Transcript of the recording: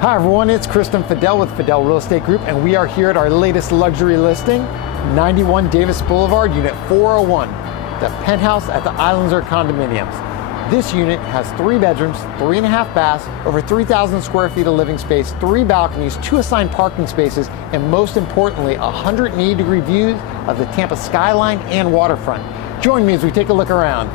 Hi everyone, it's Cristan Fadal with Fadal Real Estate Group, and we are here at our latest luxury listing, 91 Davis Boulevard, Unit 401, the penthouse at the Islander Condominiums. This unit has 3 bedrooms, 3.5 baths, over 3,000 square feet of living space, 3 balconies, 2 assigned parking spaces, and most importantly, 180-degree views of the Tampa Skyline and Waterfront. Join me as we take a look around.